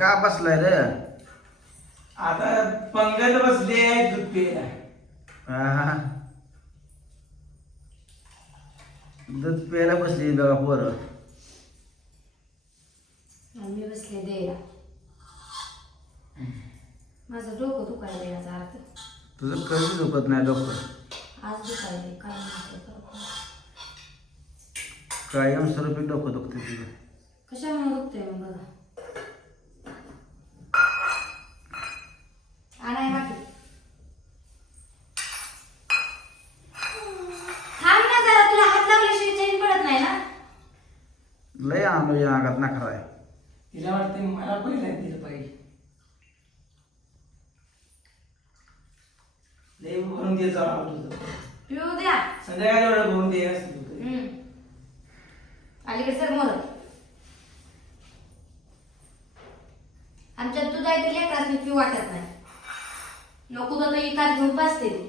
का बसलाय रे? आता पंगत बसले दूध प्यायला हा. दूध प्यायला बसली बघा पोरं. आणि मी बसले द्यायला माझं डोकं दुखायला याचा अर्थ. तुझं कधी दुखत नाही डोकं. आज दुखायले काय नाही कायम स्वरूपी डोकं दुखते तुझं. कशामुळे दुखतंय मग बघा आणाय बाकी थांब ना जरा तुला हात लावल्याशिवाय चैन पडत नाही ना आम्ही अंगात नखरा आहे तिला वाटते मला पहिल्या दिलं पाहिजे लय भरून दे जाऊ आवडत होतं. पिऊ द्या संध्याकाळी एवढं भरून दे असं होतं. हम्म. अलीकडे सर मोर आमच्यात दूध आहे तर लेकरासनी पिऊ वाटत नाही नको तर एकाच घेऊन बसते ती.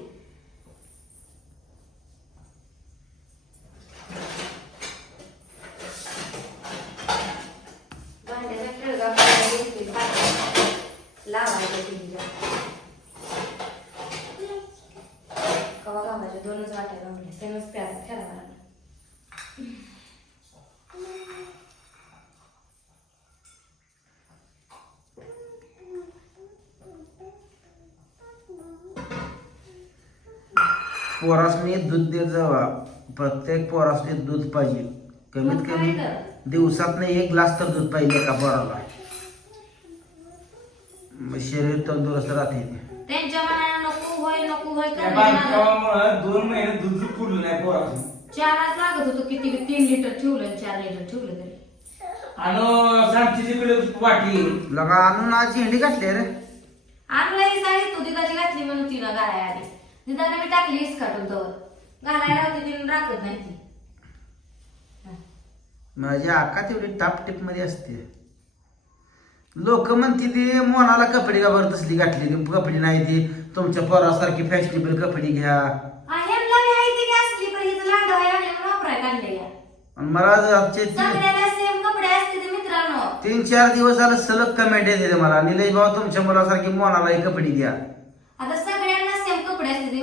पोरासनी दूध देत जावा. प्रत्येक पोरासनी दूध पाहिजे. कमीत कमी? दिवसात एक ग्लास तर दूध पाहिजे एका पोराला. मग शरीर तंदुरुस्त राहते त्यांच्या मनाने नको होय नको होय त्या करण्याच्या नादात बांधकामामुळं दोन महिने दूध पुरलं नाही पोराचं. चारच लागत होतं किती बी तीन लिटर ठेवलं चार लिटर ठेवलं तरी. आणि सांगची तिकडे वाटी. लगा आणून आज झेंडी घातली रे. आणलं ही साडी तू दिदाची घातली म्हणून तिनं घालाय आली दिदाने मी टाकली इसकाटून तवर. घालायला होती तिने राखत नाही ती. माझी आका तेवढी टाप टिपमध्ये असते. लोक म्हणते ती मोनाला कपडे तसली घातली कपडे नाही ती. तुमच्या पोरासारखी फॅशनेबल कपडे घ्या. ह्यांना बी आहे ती की असली पण हिचं लांड व्हायला लागले म्हणून वापराय काढले या आणि मला आजचे तीन सगळ्याला सेम कपडे असते ते मित्रांनो. तीन चार दिवस झालं सलग कमेंट येते मला. निलेश भाऊ तुमच्या मुलासारखी मोनाला कपडे घ्या आता सगळ्यांना असते.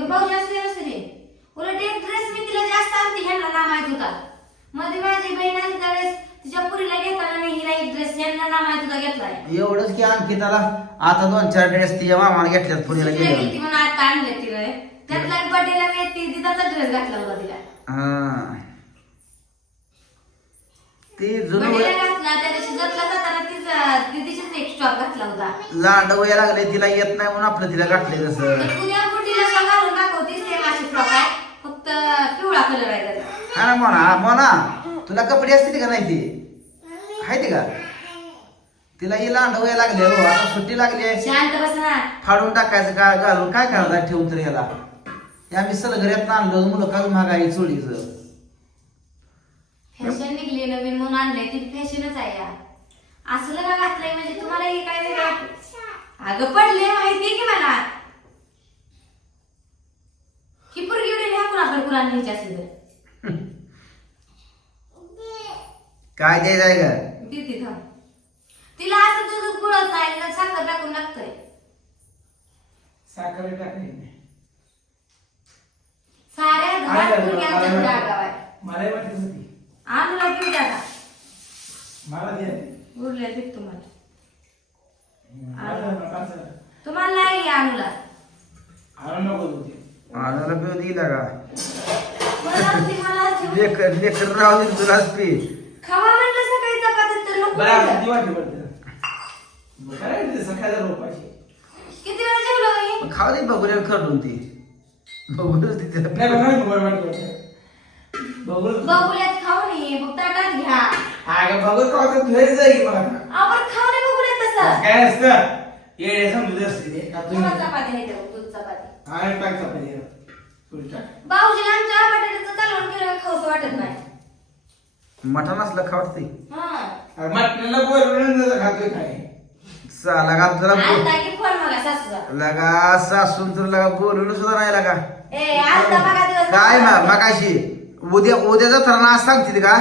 ते उलट एक ड्रेस मी तिला जास्त आणते ह्यांना ना माहीत होता. मध्ये माझी बहीण आली त्यावेळेस तिच्या पुरीला घेताना मी हिला एक ड्रेस ह्यांना ना माहीत होता घेतलाय. एवढंच की अंकिताला आता दोन चार ड्रेस तिच्या मामाला घेतल्यात गेले गेलती म्हणून आता आणले तिला. त्यातला बर्थडेला मी ती दिदाचा ड्रेस घातला होता तिला. हा. ती जुनं बर्थडेला घातला त्या दिवशी जाताना तिचा दिदीचीच एक स्टॉक घातला होता. लांड वया लागले तिला येत नाही म्हणून आपलं तिला तसं. उद्या बुटीला अशा घालून दाखवती सेम अशी फ्रॉक आहे फक्त पिवळा कलर आहे त्याचा हा ना मोना मोना तुला कपडे असते का नाही ती? आहे ते का? तिला ही लांड वया लागले हो आता सुट्टी लागली आहे. शांत बस ना. फाडून टाकायचं काय घालून काय करायचं ठेवून तर याला? हे आम्ही सलगऱ्यात आणलं मुलं काल महागाई चोळीचं. फॅशन निघली नवीन म्हणून आणलंय ती फॅशनच आहे या असलं का घातलंय म्हणजे तुम्हाला हे काय वेगळं वाटलं? अगं पडले माहितीये की मला ही पोरगी एवढी ह्या कुणाकडे कुणा न्यायची असेल तर. काय द्यायचं आहे का? ती ती थांब. तिला असं दूध गुळत नाही साखर टाकून लागतंय. साखर साऱ्या घरात पोरगी आमच्या घरी आगाव आहे. मला वाटत होती. आणूला घेऊ द्या आता. मला दे. उरल्या देत तुम्हाला. मला. तुम्हाला नाही आणूला आणू नको होते आणायला पिऊ दिला का? लेकर लेकर राहू दे तुलाच पी खावा म्हणलं सकाळी चपाती तर नको बरं म्हणलं. किती वाटी पडतं? काय ते सकाळच्या रोपाची? किती वेळा जेवलो मी? खाऊ दे बघून खरडून ती बघूनच ती तिला नाही बघा मोबाईल वाटी पडतं बघून बघूल्यात खाऊ नये ताटात घ्या. अगं बघू का होतं तुला जाईल मला आपण खाऊ नये बघूल्यात तसं. काय असतं? येडे समजत असते ते. नाही चपाती. हा टाक चपाती थोडी टाक भाऊजीला आमच्या बटाट्याचं कालवण केलं खाऊच वाटत नाही. मटण असलं खावडते हा. अरे मटणाला बोलवून खातोय काय? लगा तुला बोल- आलता की फोन मला सासूचा. लगा सासून तर लगा बोलून सुद्धा नाही लगा ए आलता बघा दिवस काय ना मगाशी? उद्या उद्याचा तर आज सांगतील का?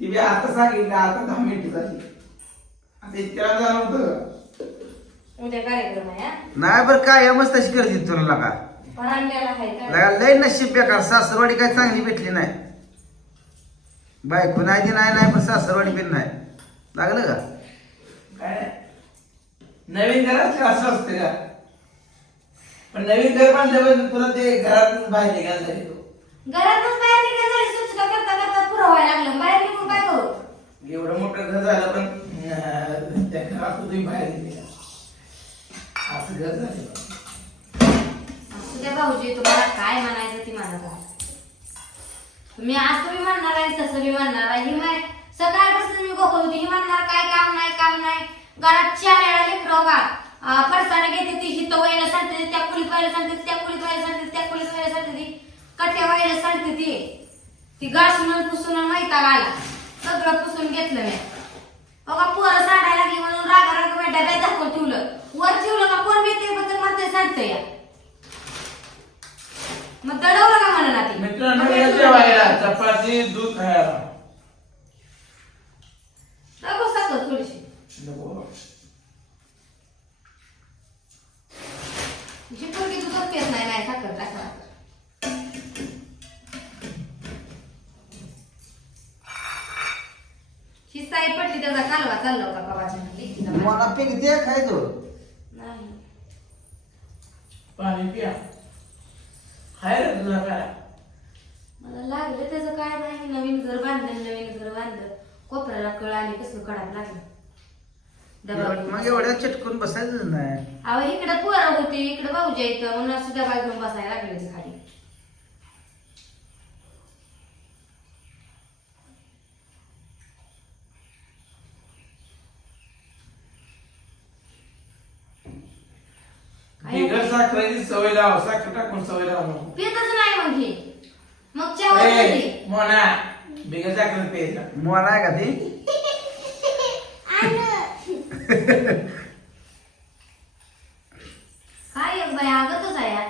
ती बी आता सांगितलं आता दहा मिनिटं झाली. इतक्या झालं होतं. उद्या कार्यक्रम आहे हा? नाही बरं काय मस्त तशी करते तुला लगा. परांड्याला आहे का? लगा लय नशीब बेकार सासरवाडी काय चांगली भेटली नाही. बायको नाही ती नाही नाही पण सासरवाडी पण नाही. लागलं का? काय? नवीन घरात असं असते का? पण नवीन घर बांधल्यावर तुला ते घरातून बाहेर निघायला लागेल तो. घरातूनच बाहेर निघायला स्वच्छता करता करता पुरवायला लागलं. बाहेर निघून काय करू? एवढं मोठं घर झालं पण अं, त्या घरातून तुम्ही बाहेर निघा असं गरज नाही. असू द्या भाऊजी तुम्हाला काय म्हणायचं ती म्हणत आहे मी असं मी म्हणणार आहे तसं मी म्हणणार आहे. ही माय सकाळपासून मी गोकळ होती. ही म्हणणार काय काम नाही काम नाही. घरात चार वेळा लेकरं बा परसाने घेते ती हित वयला सांगते त्या कुलीत वयला सांगते त्या कुलीत वयला सांगते त्या कुलीत वयला सांगते ती. कट्ट्या वयला सांगते ती. ती घासून पुसून माहिता आला. सगळं पुसून घेतलं मी. बघा पोरं सांडायला लागली म्हणून रागा राग डब्यात दाखवून ठेवलं. वर ठेवलं का? कोण भेटते बद्दल म्हणते सांगते या. मग दडवलं का म्हणा मित्रांनो जेवायला नाही. चपाती दूध खायला. टाकू साखर थोडीशी. नको. जी पोरगी दूधच पित नाही नाही साखर टाका ही साई पडली त्याचा कालवा चालला होता कवाच्या. मला पीक दे खाय तो नाही पाणी पिया. खायला तुला काय? मला लागलं त्याचं काय नाही नवीन घर बांधलं नवीन घर बांधलं. कोपऱ्याला कळ आली कसं कडाक लागलं. डबा मग एवढ्या चटकून बसायचं नाही. अहो इकडे पोरं होती इकडे भाऊजी इथं म्हणून सुद्धा बाय घेऊन बसायला लागले होते खाली. साखरेची सवय लाव साखर टाकून सवय लाव नको पितच नाही मग ही. मग चहा ए, मोना बिगर साखर प्यायचा. मला आहे का ती? काय एक बाई आगतच आहे यार.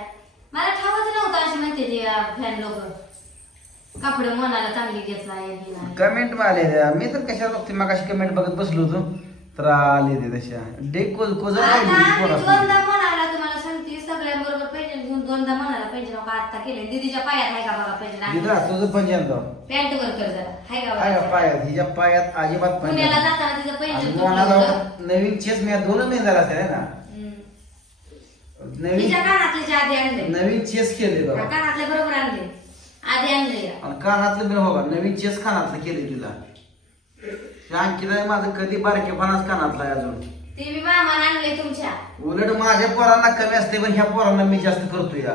मला ठावच नव्हतं अशी म्हणते ते फॅन लोक. कापड मनाला चांगली घेत नाही हे नाही. कमेंट आले मी तर कशाला बघते? मग कमेंट बघत बसलो होतो. तर आले ते तशा. डे कोज कोज आता आम्ही दोनदा म्हणाला तुम्हाला सांगते सगळ्यांबरोबर पेंजन घेऊन दोनदा म्हणाला बघा आता केले दिदीच्या पायात आहे का पेंजन दिदा तुझं पॅन्ट वर कर जरा. हाय का काय बघा? पायात हिच्या पायात अजिबात पुण्याला जाताना तिचं तुटलं होतं. नवीन चेस मी दोन महिने झाला असेल है ना? हम्म. नवीन तिच्या कानातले जे आधी आणले. नवीन चेस केले हा, बघा कानातले बरोबर आणले. आधी आणले. आणि कानातलं बिन बघा नवीन चेस कानातलं केले तिला. अंकिता माझं कधी बारकेपणाच कानातला आहे अजून. ते मी मामाला आणले तुमच्या. उलट माझ्या पोरांना कमी असते पण ह्या पोरांना मी जास्त करतो या.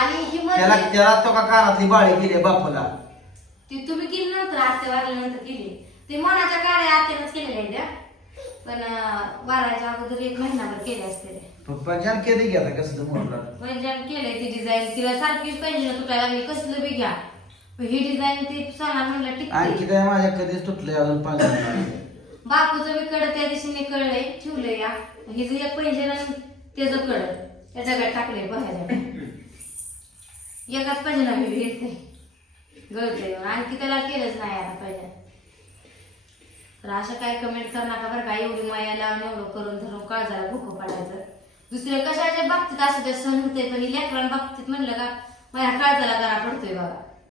आणि ही त्याला त्याला तो का कानातली बाळी केली बापाला. ती तुम्ही केली नंतर आत्या वारल्यानंतर केली. ते मनाच्या काड्या आत्यानंच केलेल्या आहेत त्या. पण अं, वाराच्या अगोदर एक महिनाभर केले असते ते. पंजाब केली घ्या कसलं मोठलं पैंजण केलंय ती डिझाईन तिला सारखीच पैंजण तुटायला लागली. कसलं बी घ्या. पण ही डिझाईन ती सणा म्हणलं टिकते. आणखी माझ्या कधीच तुटलंय अजून पंजाब बापूचं मी कड त्या दिवशी कळलंय ठेवलंय या. हिचं एक पैंजण आणि त्याचं कड त्या डब्यात टाकलंय बघायला एकाच पैंजणा मी घेतलंय. गळतंय आणखी त्याला केलंच नाही आता पैंजण तर अशा काय कमेंट कर नका बरं का. एवढी माया लावून एवढं करून धरून काळजाला भूक पडायचं. दुसऱ्या कशाच्या बाबतीत असं ते सण होते पण लेकरां बाबतीत म्हणलं का माझ्या काळजाला जरा पडतोय बाबा.